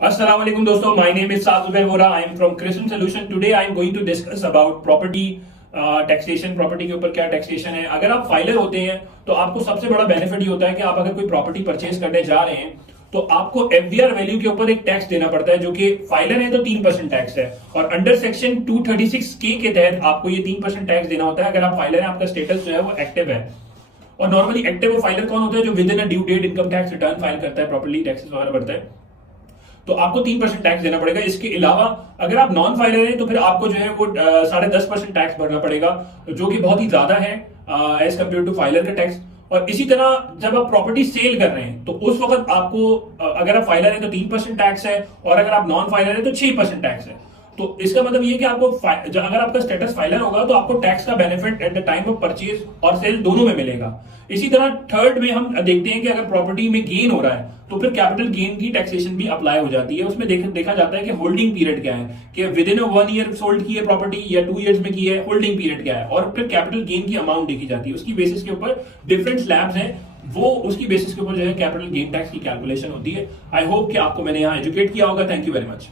Assalamu alaikum दोस्तों, my name is Saad Zubair Vora. I am from Crescent Solution. Today I am going to discuss about property taxation. Property के ऊपर क्या taxation है. अगर आप filer होते हैं तो आपको सबसे बड़ा बेनिफिट ये होता है कि आप अगर कोई प्रॉपर्टी परचेज करने जा रहे हैं तो आपको एफडीआर वैल्यू के ऊपर एक टैक्स देना पड़ता है, जो कि फाइलर है तो 3% टैक्स है, और अंडर सेक्शन 236 के तहत आपको ये 3% टैक्स देना होता है अगर आप फाइलर हैं, आपका स्टेटस जो है वो एक्टिव है. और नॉर्मली एक्टिव फाइलर कौन होता है? जो within a due date income tax return file करता है, प्रॉपर्टी टैक्सेस वगैरह भरता है, तो आपको 3% टैक्स देना पड़ेगा. इसके अलावा अगर आप नॉन फाइलर हैं तो फिर आपको जो है वो 10.5% टैक्स भरना पड़ेगा, जो कि बहुत ही ज्यादा है एज कंपेयर टू फाइलर का टैक्स. और इसी तरह जब आप प्रॉपर्टी सेल कर रहे हैं तो उस वक्त आपको अगर आप फाइलर हैं तो 3% टैक्स है, और अगर आप नॉन फाइलर हैं तो 6% टैक्स है. तो इसका मतलब ये कि आपको अगर आपका स्टेटस फाइलर होगा तो आपको टैक्स का benefit at the time of purchase और सेल दोनों में मिलेगा. इसी तरह थर्ड में हम देखते हैं कि अगर प्रॉपर्टी में गेन हो रहा है तो फिर कैपिटल गेन की टैक्सेशन भी अप्लाई हो जाती है. उसमें देखा जाता है कि होल्डिंग पीरियड क्या है, कि विद इन 1 ईयर सोल्ड की है प्रॉपर्टी या 2 इयर्स में की है, होल्डिंग पीरियड क्या है, और फिर कैपिटल गेन की अमाउंट देखी जाती है. उसकी बेसिस के ऊपर डिफरेंट स्लैब्स हैं, वो उसकी बेसिस के ऊपर जो है कैपिटल गेन टैक्स की कैलकुलेशन होती है. आई होप कि आपको मैंने यहाँ एजुकेट किया होगा. Thank you very much.